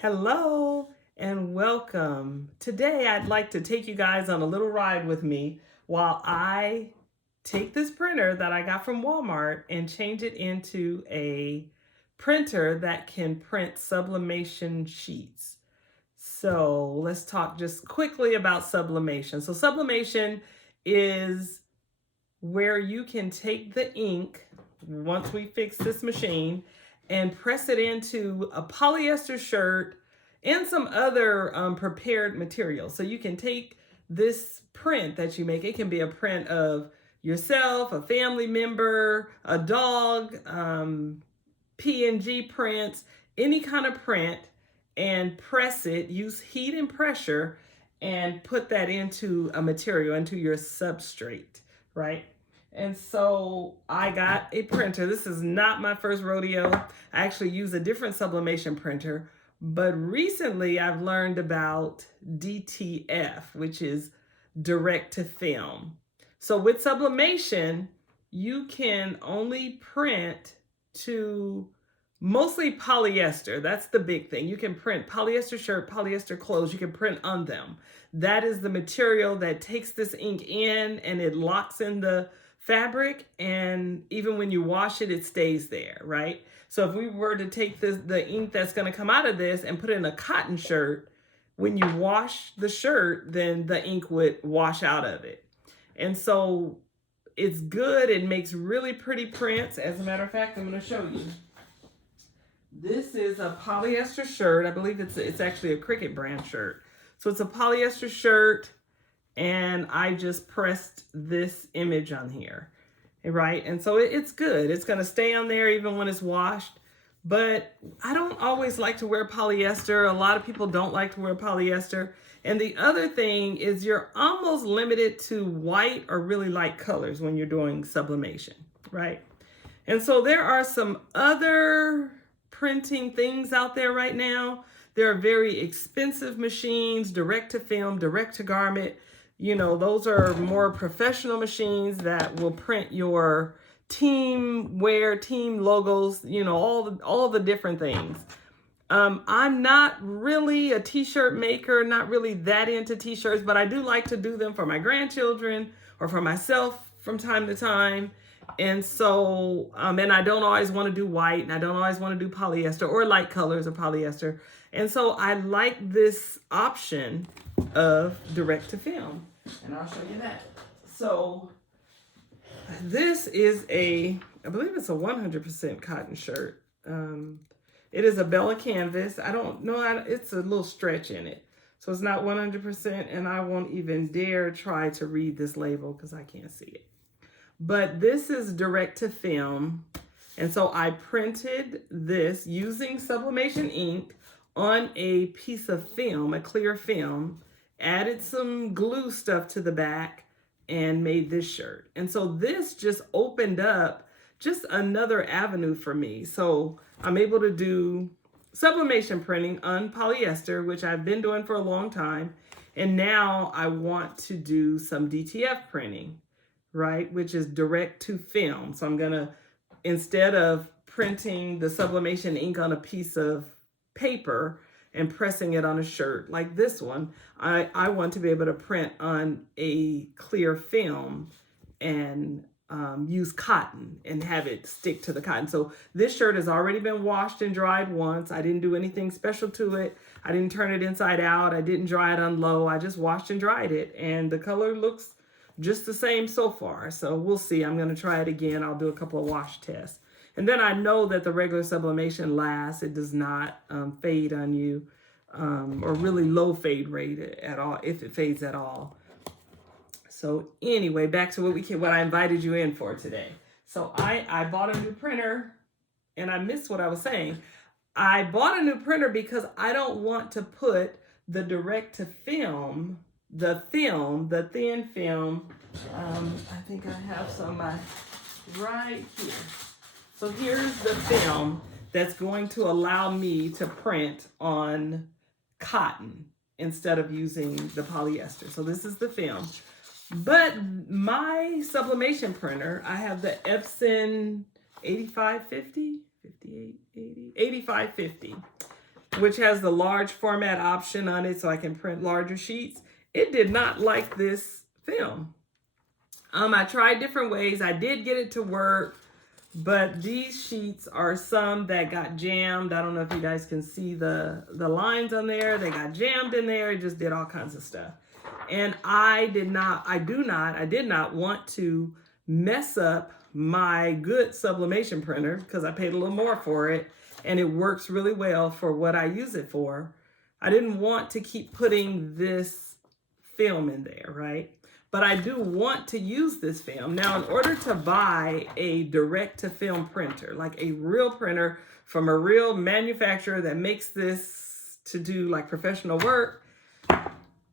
Hello and welcome. Today I'd like to take you guys on a little ride with me while I take this printer that I got from Walmart and change it into a printer that can print sublimation sheets. So let's talk just quickly about sublimation. So sublimation is where you can take the ink, once we fix this machine, and press it into a polyester shirt and some other prepared material. So you can take this print that you make, it can be a print of yourself, a family member, a dog, PNG prints, any kind of print, and press it, use heat and pressure, and put that into a material, into your substrate, right? And so I got a printer. This is not my first rodeo. I actually use a different sublimation printer, but recently I've learned about DTF, which is direct to film. So with sublimation, you can only print to mostly polyester. That's the big thing. You can print polyester shirt, polyester clothes. You can print on them. That is the material that takes this ink in and it locks in the fabric, and even when you wash it, it stays there, right? So if we were to take the ink that's going to come out of this and put it in a cotton shirt, when you wash the shirt, then the ink would wash out of it. And so it's good. It makes really pretty prints. As a matter of fact, I'm going to show you. This is a polyester shirt. I believe it's actually a Cricut brand shirt. So it's a polyester shirt, and I just pressed this image on here, right? And so it's good. It's going to stay on there even when it's washed. But I don't always like to wear polyester. A lot of people don't like to wear polyester. And the other thing is you're almost limited to white or really light colors when you're doing sublimation, right? And so there are some other printing things out there right now. There are very expensive machines, direct to film, direct to garment. You know, those are more professional machines that will print your team wear, team logos, you know, all the different things. I'm not really a t-shirt maker, not really that into t-shirts, but I do like to do them for my grandchildren or for myself from time to time. And so, and I don't always want to do white, and I don't always want to do polyester or light colors or polyester. And so I like this option of direct to film, and I'll show you that. So this is I believe it's a 100% cotton shirt. It is a Bella canvas. I don't know, it's a little stretch in it. So it's not 100%, and I won't even dare try to read this label because I can't see it. But this is direct to film. And so I printed this using sublimation ink on a piece of film, a clear film, added some glue stuff to the back, and made this shirt. And so this just opened up just another avenue for me. So I'm able to do sublimation printing on polyester, which I've been doing for a long time. And now I want to do some DTF printing, right? Which is direct to film. So I'm gonna, instead of printing the sublimation ink on a piece of paper and pressing it on a shirt like this one, I want to be able to print on a clear film and use cotton and have it stick to the cotton. So this shirt has already been washed and dried once. I didn't do anything special to it. I didn't turn it inside out. I didn't dry it on low. I just washed and dried it, and the color looks just the same so far. So we'll see. I'm going to try it again. I'll do a couple of wash tests. And then I know that the regular sublimation lasts. It does not fade on you, or really low fade rate at all, if it fades at all. So anyway, back to what I invited you in for today. So I bought a new printer, and I missed what I was saying. I bought a new printer because I don't want to put the direct to film, the thin film. I think I have some right here. So here's the film that's going to allow me to print on cotton instead of using the polyester. So this is the film. But my sublimation printer, I have the Epson 8550, 5880, 8550. which has the large format option on it so I can print larger sheets, it did not like this film. I tried different ways. I did get it to work, but these sheets are some that got jammed. I don't know if you guys can see the lines on there. They got jammed in there. It just did all kinds of stuff. And I did not want to mess up my good sublimation printer because I paid a little more for it and it works really well for what I use it for. I didn't want to keep putting this film in there, right? But I do want to use this film. Now, in order to buy a direct-to-film printer, like a real printer from a real manufacturer that makes this to do like professional work,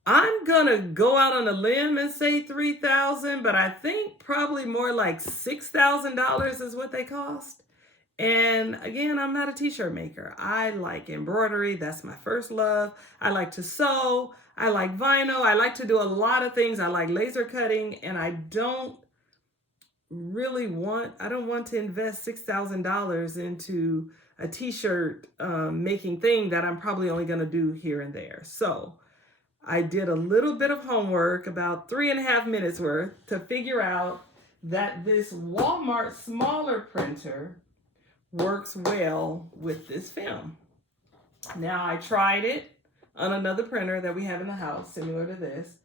I'm gonna go out on a limb and say $3,000, but I think probably more like $6,000 is what they cost. And again, I'm not a t-shirt maker. I like embroidery. That's my first love. I like to sew. I like vinyl. I like to do a lot of things. I like laser cutting, and I don't want to invest $6,000 into a t-shirt making thing that I'm probably only going to do here and there. So I did a little bit of homework, about 3.5 minutes worth, to figure out that this Walmart smaller printer works well with this film. Now, I tried it on another printer that we have in the house, similar to this,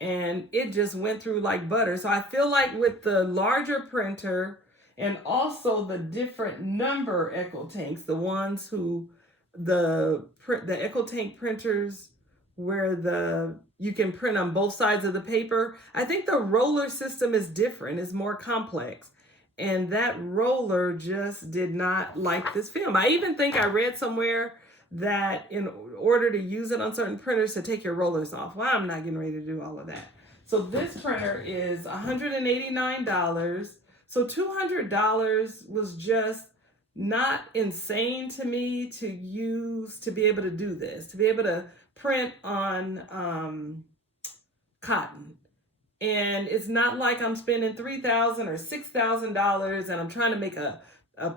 and it just went through like butter. So I feel like with the larger printer and also the different number EcoTanks, the ones who, the EcoTank printers where you can print on both sides of the paper, I think the roller system is different, it's more complex. And that roller just did not like this film. I even think I read somewhere that in order to use it on certain printers to take your rollers off. Well, I'm not getting ready to do all of that. So this printer is $189. So $200 was just not insane to me to use, to be able to do this, to be able to print on cotton. And it's not like I'm spending $3,000 or $6,000 and I'm trying to make a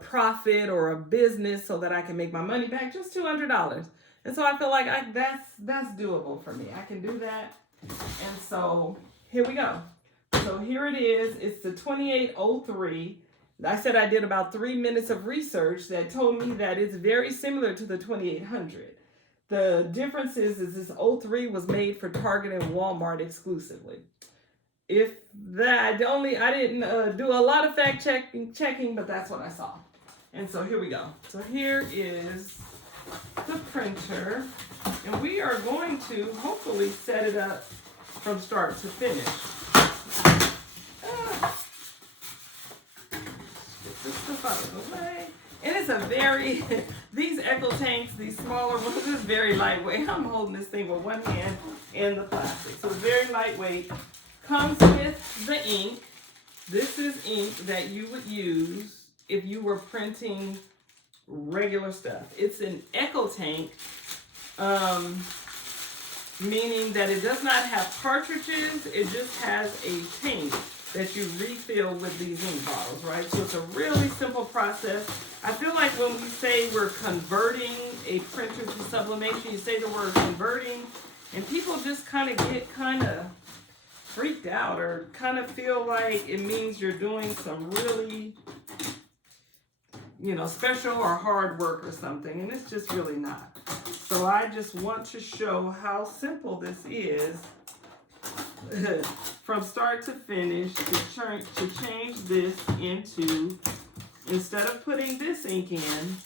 profit or a business so that I can make my money back, just $200. And so I feel like that's doable for me. I can do that. And so here we go. So here it is. It's the 2803. I said I did about 3 minutes of research that told me that it's very similar to the 2800. The difference is this 03 was made for Target and Walmart exclusively. If that, I didn't do a lot of fact checking, but that's what I saw. And so here we go. So here is the printer, and we are going to hopefully set it up from start to finish. Get this stuff out of the way. And it's a very, these EcoTanks, these smaller ones, is very lightweight. I'm holding this thing with one hand and the plastic. So it's very lightweight. Comes with the ink. This is ink that you would use if you were printing regular stuff. It's an EcoTank, meaning that it does not have cartridges. It just has a tank that you refill with these ink bottles, right? So it's a really simple process. I feel like when we say we're converting a printer to sublimation, you say the word converting, and people just kind of get freaked out or kind of feel like it means you're doing some really, special or hard work or something, and it's just really not. So I just want to show how simple this is from start to finish to change this into, instead of putting this ink in,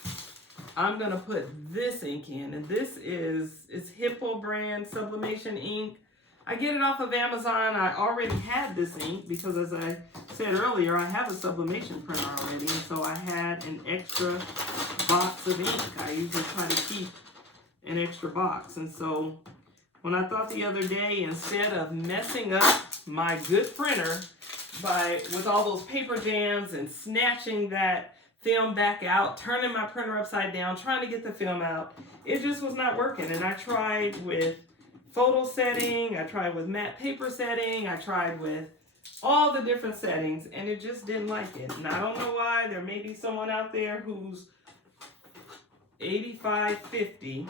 I'm gonna put this ink in, and this is Hippo brand Sublimation ink. I get it off of Amazon. I already had this ink because, as I said earlier, I have a sublimation printer already, and so I had an extra box of ink. I usually try to keep an extra box, and so when I thought the other day, instead of messing up my good printer with all those paper jams and snatching that film back out, turning my printer upside down, trying to get the film out, it just was not working. And I tried with photo setting, I tried with matte paper setting, I tried with all the different settings, and it just didn't like it. And I don't know why. There may be someone out there who's 8550.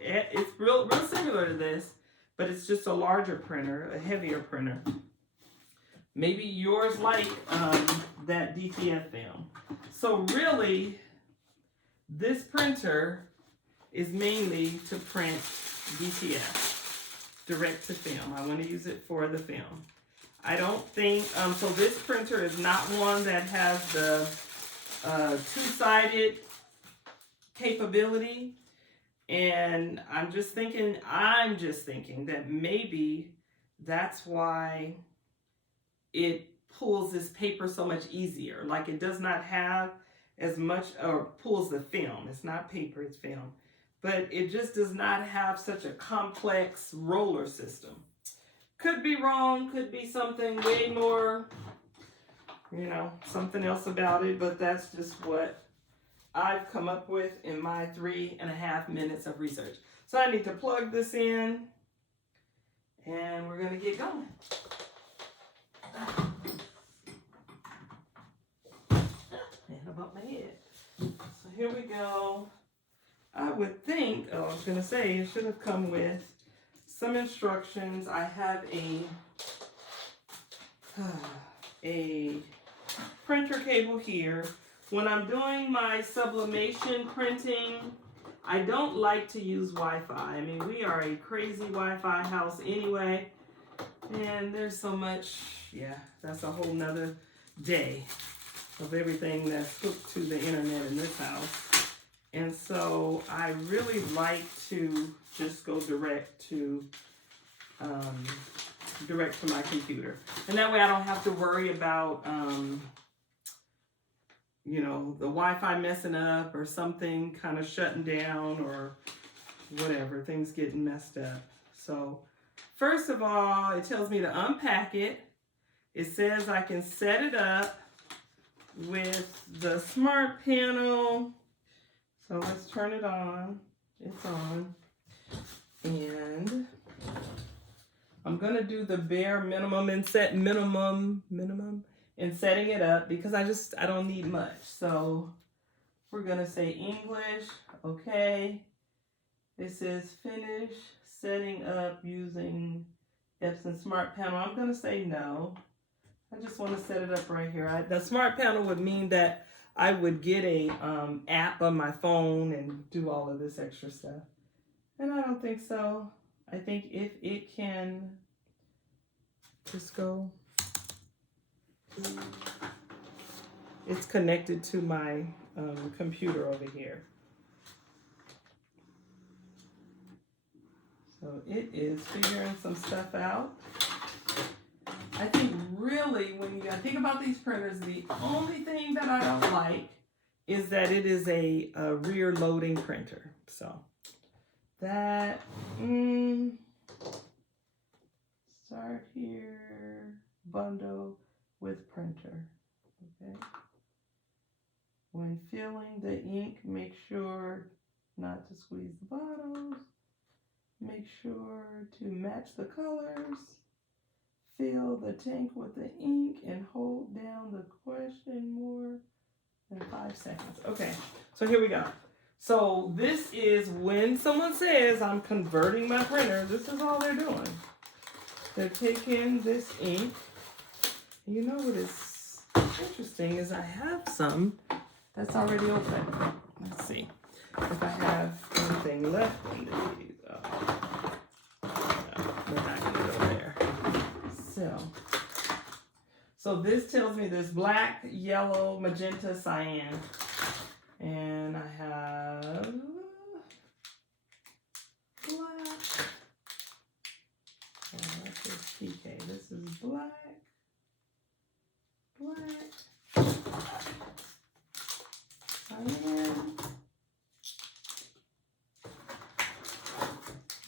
It's real similar to this, but it's just a larger printer, a heavier printer. Maybe yours like that DTF film. So really, this printer is mainly to print DTF, direct to film. I want to use it for the film. I don't think, so this printer is not one that has the two-sided capability. And I'm just thinking that maybe that's why it pulls this paper so much easier. Like it does not have as much, or pulls the film. It's not paper, it's film. But it just does not have such a complex roller system. Could be wrong, could be something way more, you know, something else about it, but that's just what I've come up with in my 3.5 minutes of research. So I need to plug this in, and we're gonna get going. And about my head. So here we go. I would think, I was gonna say, it should have come with some instructions. I have a printer cable here. When I'm doing my sublimation printing, I don't like to use Wi-Fi. I mean, we are a crazy Wi-Fi house anyway, and there's so much, yeah, that's a whole nother day of everything that's hooked to the internet in this house. And so I really like to just go direct to my computer. And that way I don't have to worry about, you know, the Wi-Fi messing up or something kind of shutting down or whatever, things getting messed up. So first of all, it tells me to unpack it. It says I can set it up with the smart panel. So let's turn it on. It's on. And I'm gonna do the bare minimum and set minimum in setting it up because I don't need much. So we're gonna say English, okay. It says finish setting up using Epson Smart Panel. I'm gonna say no. I just want to set it up right here. The Smart Panel would mean that I would get a app on my phone and do all of this extra stuff. And I don't think so. I think if it can just go, it's connected to my computer over here. So it is figuring some stuff out. I think really when you think about these printers, the only thing that I don't like is that it is a rear loading printer. So that, start here, bundle with printer, okay. When filling the ink, make sure not to squeeze the bottles. Make sure to match the colors. Fill the tank with the ink and hold down the question more than 5 seconds. Okay, so here we go. So this is when someone says I'm converting my printer, this is all they're doing. They're taking this ink. You know what is interesting is I have some that's already open. Let's see if I have anything left in these. We're not gonna go there. So this tells me there's black, yellow, magenta, cyan. And I have black. Oh, this is PK. This is black, cyan,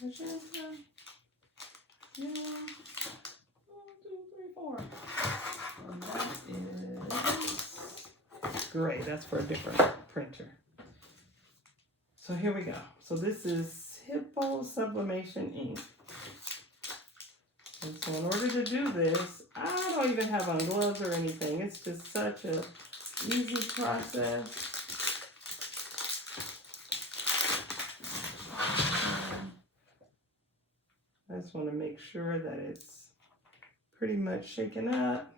magenta, yellow. 1, 2, 3, 4. And that is gray. That's for a different printer. So here we go. So this is Hippo Sublimation ink. And so in order to do this, I don't even have on gloves or anything. It's just such a easy process. just want to make sure that it's pretty much shaken up.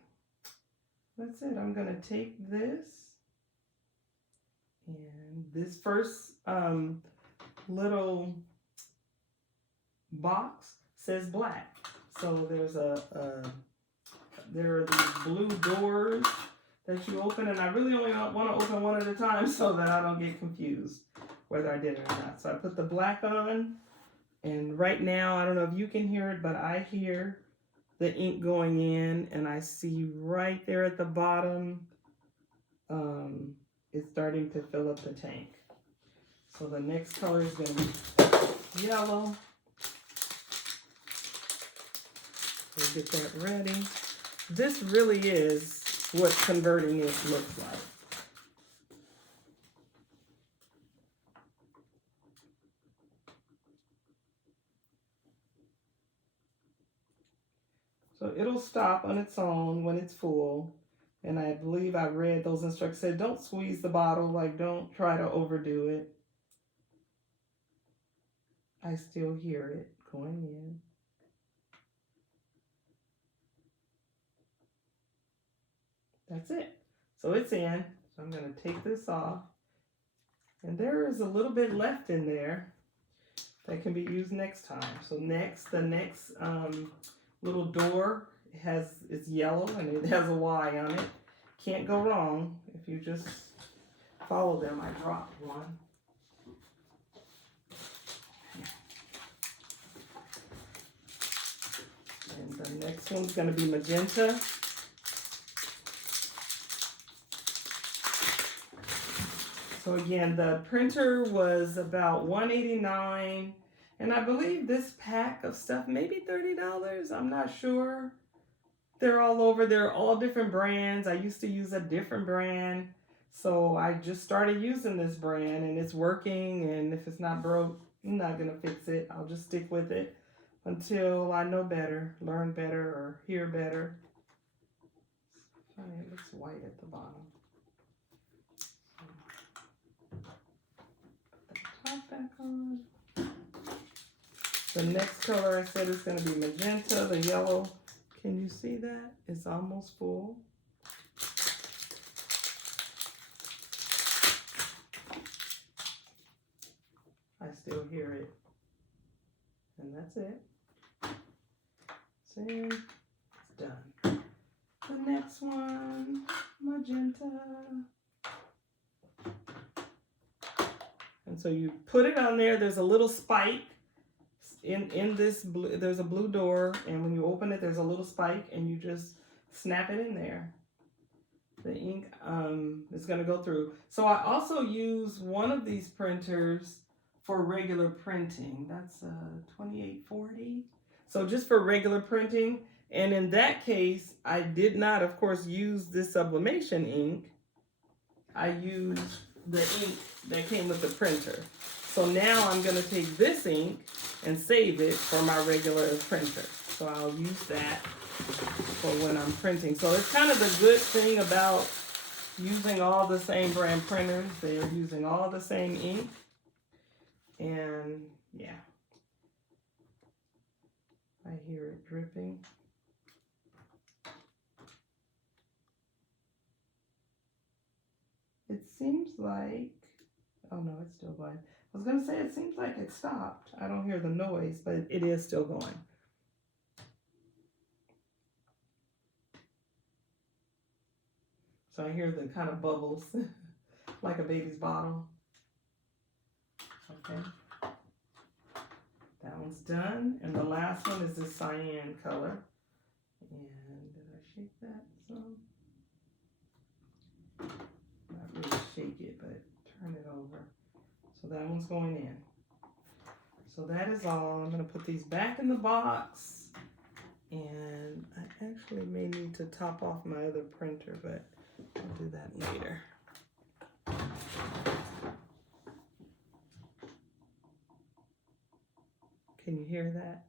That's it. I'm going to take this, and this first little box says black. So there are these blue doors that you open, and I really only want to open one at a time so that I don't get confused whether I did it or not. So I put the black on, and right now, I don't know if you can hear it, but I hear the ink going in, and I see right there at the bottom, it's starting to fill up the tank. So the next color is going to be yellow. We'll get that ready. This really is what converting it looks like. So it'll stop on its own when it's full. And I believe I read those instructions said don't squeeze the bottle, like don't try to overdo it. I still hear it going in. That's it. So it's in. So I'm going to take this off. And there is a little bit left in there that can be used next time. So next, the next little door is yellow and it has a Y on it. Can't go wrong if you just follow them. I dropped one. And the next one's going to be magenta. So again, the printer was about $189, and I believe this pack of stuff maybe $30. I'm not sure. They're all over. They're all different brands. I used to use a different brand, so I just started using this brand, and it's working. And if it's not broke, I'm not gonna fix it. I'll just stick with it until I know better, learn better, or hear better. It's funny, it looks white at the bottom. Top back on. The next color I said is going to be magenta, the yellow. Can you see that? It's almost full. I still hear it. And that's it. It's in. It's done. The next one, magenta. And so you put it on there. There's a little spike in this blue. There's a blue door, and when you open it, there's a little spike, and you just snap it in there. The ink is going to go through. So I also use one of these printers for regular printing. That's a 2840. So just for regular printing. And in that case, I did not, of course, use this sublimation ink. I used the ink that came with the printer. So now I'm going to take this ink and save it for my regular printer. So I'll use that for when I'm printing. So it's kind of the good thing about using all the same brand printers. They're using all the same ink. And yeah, I hear it dripping. It seems like, oh no, it's still going. I was going to say it seems like it stopped. I don't hear the noise, but it is still going. So I hear the kind of bubbles like a baby's bottle. Okay. That one's done. And the last one is this cyan color. And did I shake that some? Not really shake it, but turn it over. So that one's going in. So that is all. I'm going to put these back in the box. And I actually may need to top off my other printer, but I'll do that later. Can you hear that?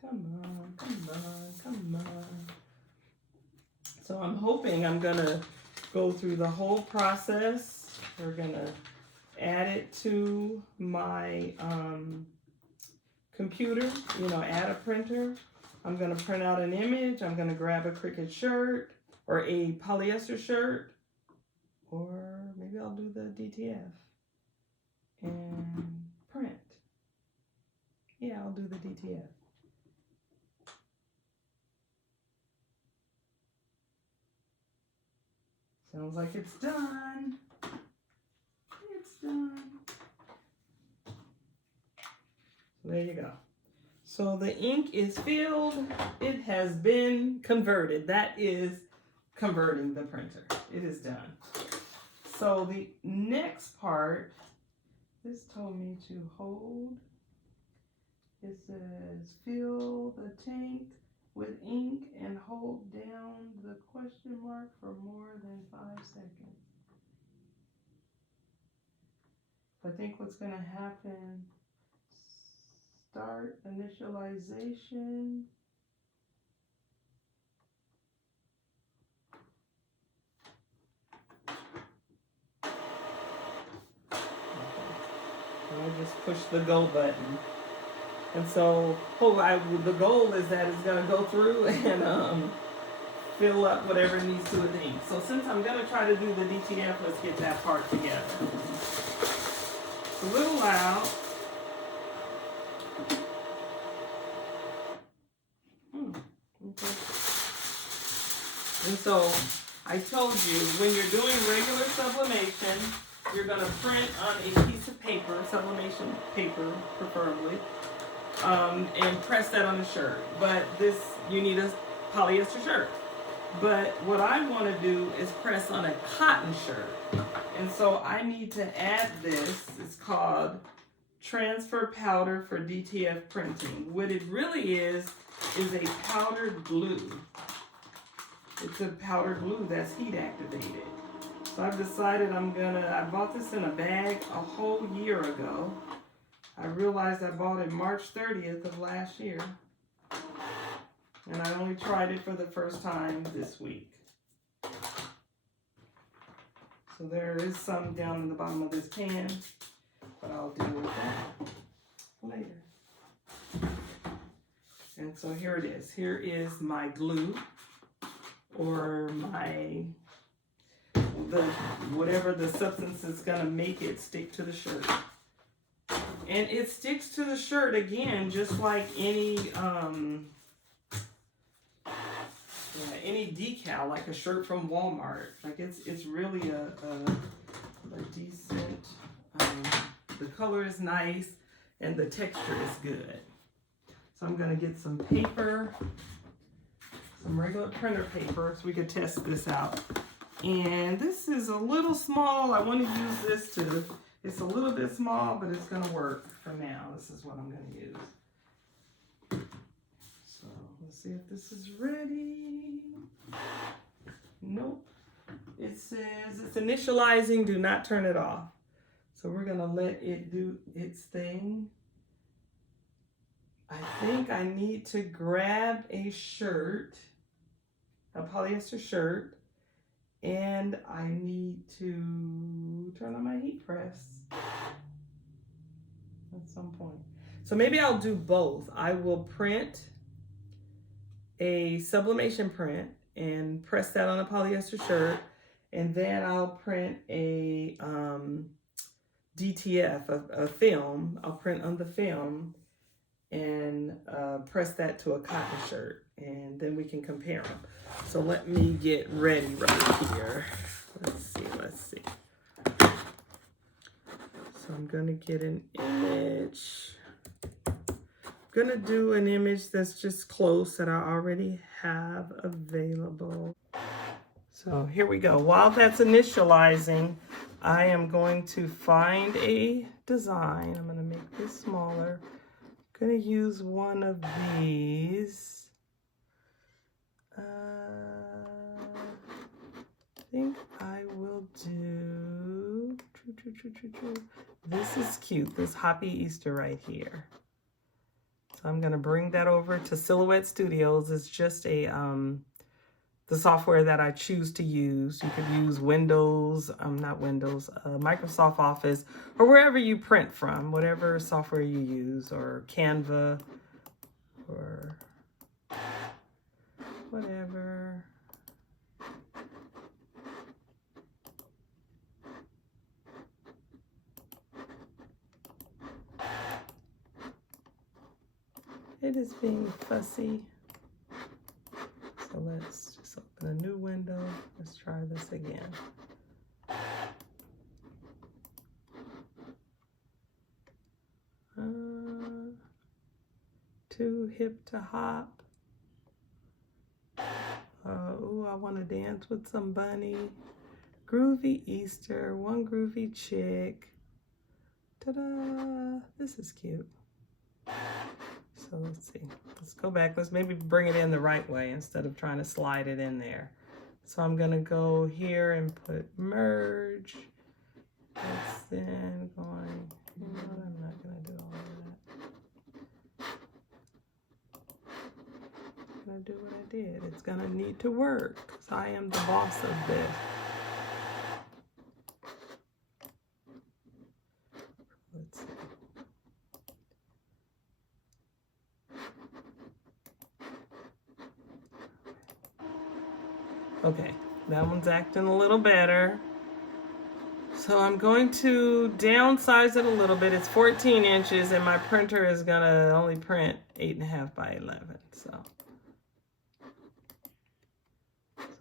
Come on, come on, come on. So I'm hoping I'm gonna go through the whole process. We're gonna add it to my computer, add a printer. I'm gonna print out an image. I'm gonna grab a Cricut shirt or a polyester shirt, or maybe I'll do the DTF and print. Yeah, I'll do the DTF. Sounds like it's done. It's done. So there you go. So the ink is filled. It has been converted. That is converting the printer. It is done. So the next part, this told me to hold. It says fill the tank with ink and hold down the question mark for more than 5 seconds. I think what's going to happen, start initialization. I just push the go button. And so the goal is that it's going to go through and fill up whatever it needs to with ink. So since I'm going to try to do the DTF, let's get that part together. It's a little loud. Okay. And so I told you, when you're doing regular sublimation, you're going to print on a piece of paper, sublimation paper preferably, and press that on the shirt. But you need a polyester shirt. But what I want to do is press on a cotton shirt. And so I need to add this. It's called transfer powder for DTF printing. What it really is a powdered glue. It's a powdered glue that's heat activated. So I've decided I bought this in a bag a whole year ago. I realized I bought it March 30th of last year. And I only tried it for the first time this week. So there is some down in the bottom of this pan, but I'll deal with that later. And so here it is. Here is my glue, or whatever the substance is gonna make it stick to the shirt. And it sticks to the shirt again, just like any decal, like a shirt from Walmart. Like it's really a decent, the color is nice and the texture is good. So I'm gonna get some paper, some regular printer paper, so we could test this out. And this is a little small. I want to use this it's a little bit small, but it's gonna work for now. This is what I'm gonna use. So let's see if this is ready. Nope. It says it's initializing, do not turn it off. So we're gonna let it do its thing. I think I need to grab a shirt, a polyester shirt, and I need to turn on my heat press at some point. So maybe I'll do both. I will print a sublimation print and press that on a polyester shirt, and then I'll print a DTF, a film. I'll print on the film and press that to a cotton shirt, and then we can compare them. So let me get ready right here. Let's see. So I'm gonna get an image. I'm gonna do an image that's just close that I already have available. So here we go. While that's initializing, I am going to find a design. I'm gonna make this smaller. I'm gonna use one of these. I think I will do, this is cute, this Happy Easter right here. So I'm gonna bring that over to Silhouette Studios. It's just a the software that I choose to use. You could use Windows, not Windows, Microsoft Office, or wherever you print from, whatever software you use, or Canva, or whatever. It is being fussy. So let's just open a new window. Let's try this again. Too hip to hop. Ooh, I want to dance with some bunny. Groovy Easter, one groovy chick. Ta-da! This is cute. So let's see. Let's go back. Let's maybe bring it in the right way instead of trying to slide it in there. So I'm going to go here and put merge. That's then going, you know what, I'm not going to do all of that. I'm going to do what I did. It's going to need to work because I am the boss of this. Let's see. Okay, that one's acting a little better. So I'm going to downsize it a little bit. It's 14 inches and my printer is gonna only print 8.5 by 11. So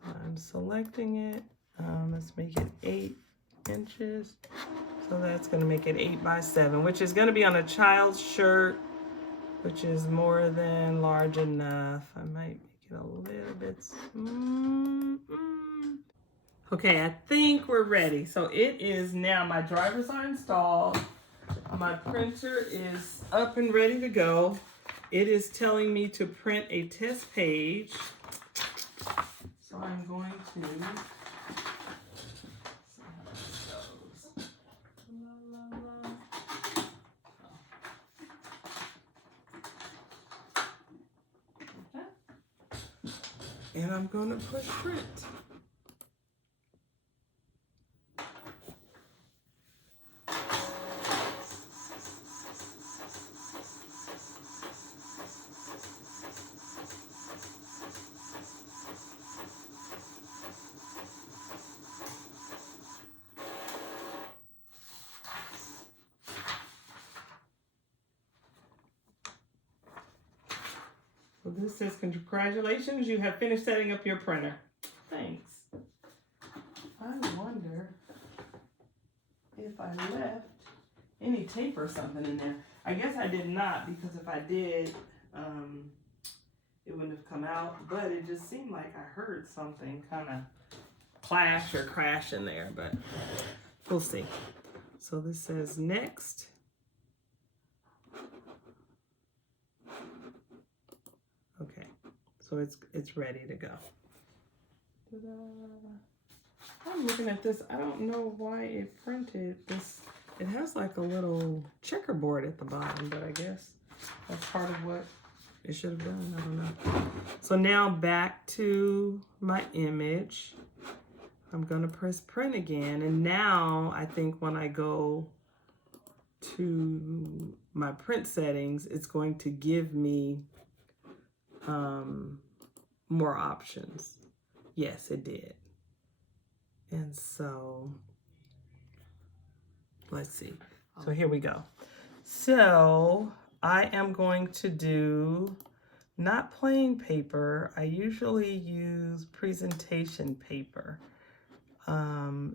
I'm selecting it. Let's make it 8 inches. So that's gonna make it 8 by 7, which is gonna be on a child's shirt, which is more than large enough. I might make it a little bit. Okay, I think we're ready. So it is now, my drivers are installed. My printer is up and ready to go. It is telling me to print a test page. So I'm going to see how this goes. La, la, la. Okay. And I'm going to push print. So this says, congratulations, you have finished setting up your printer. Thanks. I wonder if I left any tape or something in there. I guess I did not, because if I did, it wouldn't have come out, but it just seemed like I heard something kind of clash or crash in there, but we'll see. So this says next. Okay, so it's ready to go. I'm looking at this. I don't know why it printed this. It has like a little checkerboard at the bottom, but I guess that's part of what it should have done. I don't know. So now back to my image. I'm gonna press print again, and now I think when I go to my print settings, it's going to give me more options. Yes, it did. And so let's see. So here we go. So I am going to do not plain paper. I usually use presentation paper.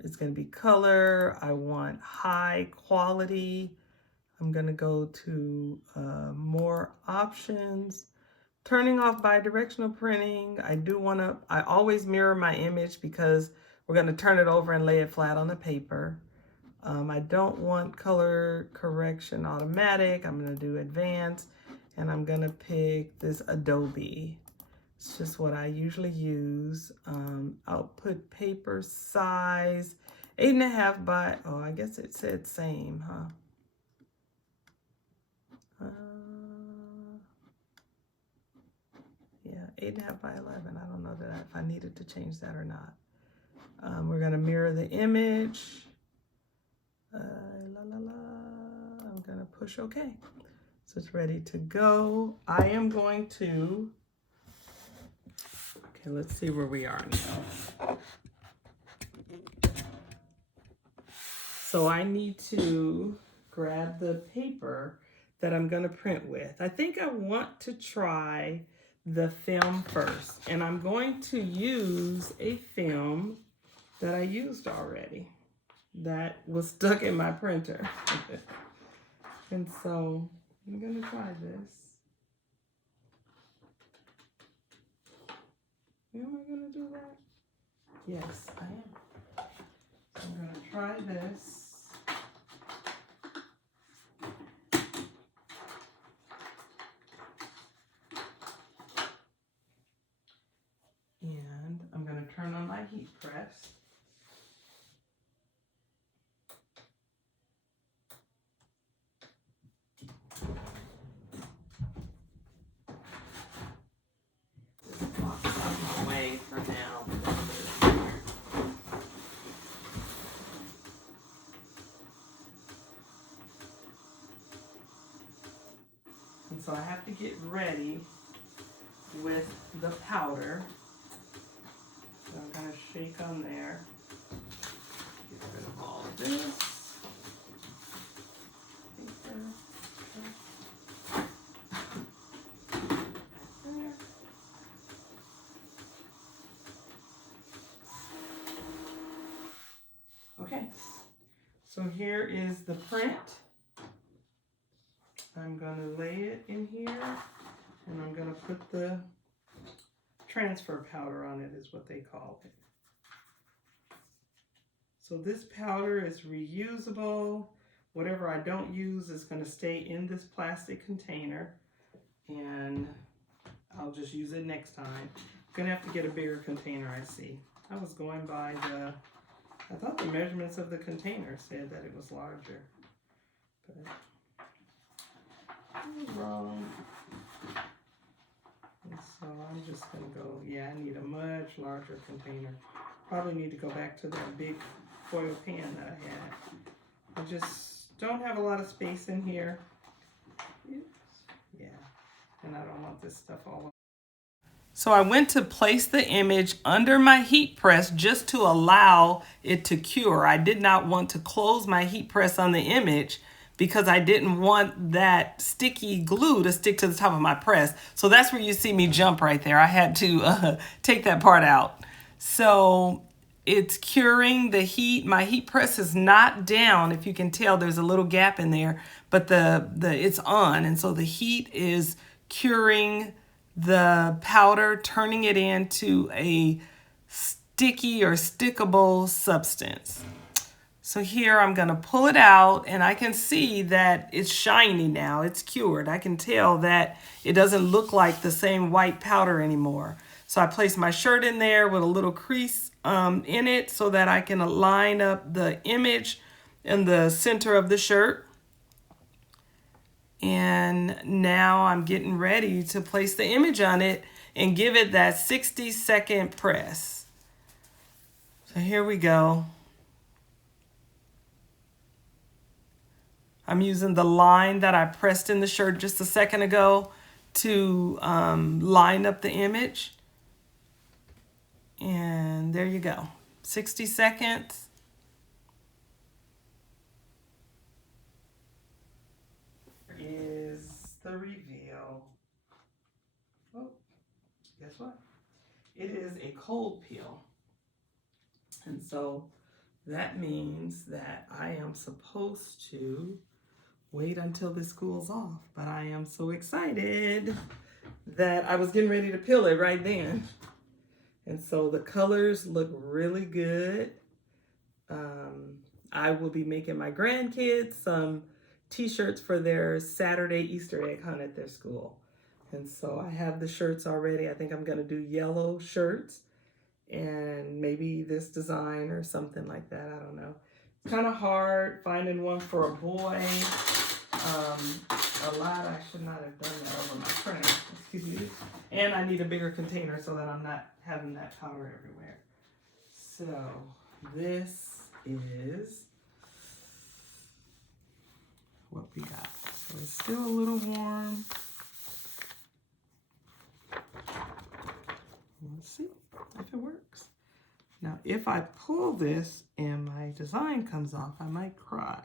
It's going to be color. I want high quality. I'm going to go to more options. Turning off bidirectional printing. I always mirror my image because we're going to turn it over and lay it flat on the paper. I don't want color correction automatic. I'm going to do advanced, and I'm going to pick this Adobe. It's just what I usually use. Output paper size, 8.5 by, oh, I guess it said same, huh? Yeah, 8.5 by 11. I don't know that if I needed to change that or not. We're going to mirror the image. I'm going to push OK. So it's ready to go. I am going to, okay, let's see where we are now. So I need to grab the paper that I'm going to print with. I think I want to try the film first, and I'm going to use a film that I used already that was stuck in my printer. And so I'm going to try this. Am I going to do that? Yes, I am. So I'm going to try this. And I'm going to turn on my heat press. This box out of the way for now. And so I have to get ready with the powder. So I'm going to shake on there. Get rid of all of this. Okay, so here is the print. I'm going to lay it in here, and I'm going to put the transfer powder on it, is what they call it. So this powder is reusable. Whatever I don't use is going to stay in this plastic container, and I'll just use it next time. I'm going to have to get a bigger container, I see. I was going by I thought the measurements of the container said that it was larger, but I was wrong. And so I'm just going to go, yeah, I need a much larger container. Probably need to go back to that big foil pan that I had. I just don't have a lot of space in here. Oops. Yeah, and I don't want this stuff all over. So I went to place the image under my heat press just to allow it to cure. I did not want to close my heat press on the image because I didn't want that sticky glue to stick to the top of my press. So that's where you see me jump right there. I had to take that part out. So it's curing the heat. My heat press is not down. If you can tell, there's a little gap in there, but it's on. And so the heat is curing the powder, turning it into a sticky or stickable substance. So here I'm going to pull it out, and I can see that it's shiny now. It's cured. I can tell that it doesn't look like the same white powder anymore. So I place my shirt in there with a little crease in it so that I can line up the image in the center of the shirt. And now I'm getting ready to place the image on it and give it that 60-second press. So here we go. I'm using the line that I pressed in the shirt just a second ago to line up the image. And there you go. 60 seconds. Is the reveal. Oh, guess what? It is a cold peel. And so that means that I am supposed to wait until this cools off. But I am so excited that I was getting ready to peel it right then. And so the colors look really good. I will be making my grandkids some t-shirts for their Saturday Easter egg hunt at their school. And so I have the shirts already. I think I'm going to do yellow shirts and maybe this design or something like that. I don't know. It's kind of hard finding one for a boy. a lot. I should not have done that over my printer. Excuse me. And I need a bigger container so that I'm not having that powder everywhere. So this is what we got. So it's still a little warm. Let's see if it works. Now, if I pull this and my design comes off, I might cry.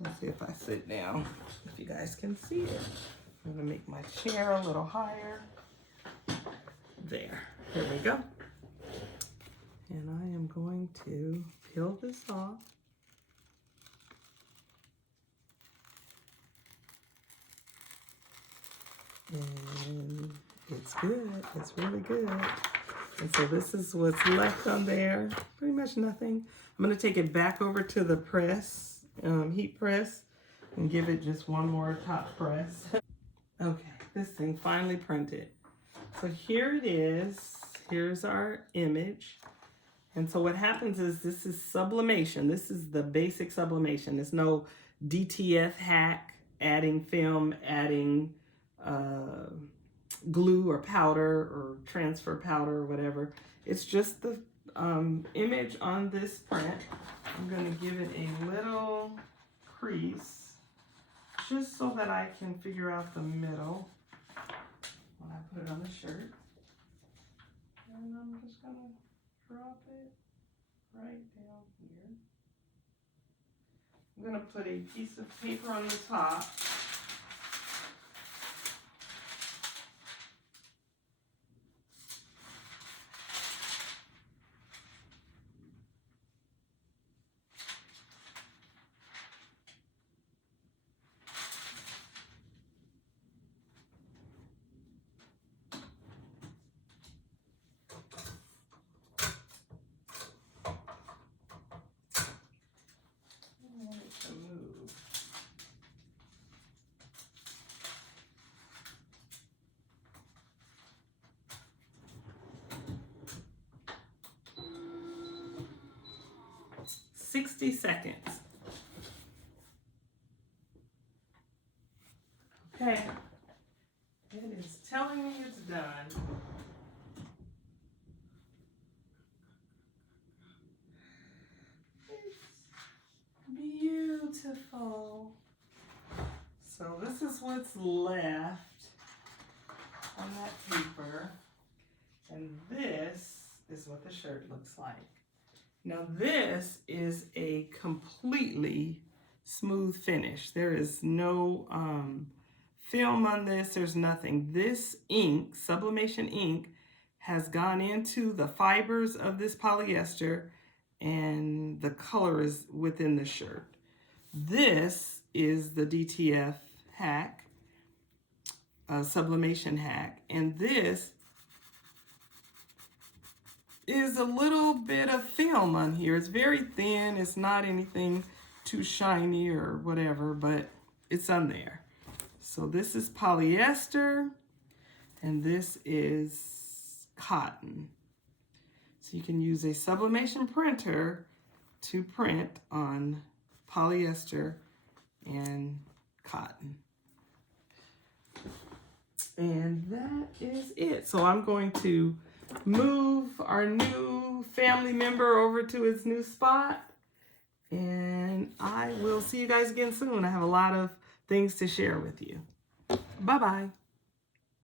Let's see if I sit down, if you guys can see it. I'm gonna make my chair a little higher. There, here we go. And I am going to peel this off. And it's good, it's really good. And so this is what's left on there, pretty much nothing. I'm gonna take it back over to the press, heat press, and give it just one more top press. Okay, this thing finally printed. So here it is, here's our image. And so what happens is this is sublimation. This is the basic sublimation. There's no DTF hack, adding film, adding glue or powder or transfer powder or whatever. It's just the image on this print. I'm going to give it a little crease just so that I can figure out the middle when I put it on the shirt. And I'm just going to drop it right down here. I'm going to put a piece of paper on the top. To move. "60 seconds. Okay, it is telling me it's done. Beautiful. So this is what's left on that paper. And this is what the shirt looks like. Now this is a completely smooth finish. There is no film on this, there's nothing. This ink, Sublimation ink, has gone into the fibers of this polyester and the color is within the shirt. This is the DTF Hack, Sublimation Hack, and this is a little bit of film on here. It's very thin, it's not anything too shiny or whatever, but it's on there. So this is polyester, and this is cotton. So you can use a sublimation printer to print on polyester and cotton. And that is it. So I'm going to move our new family member over to its new spot, and I will see you guys again soon. I have a lot of things to share with you. Bye-bye.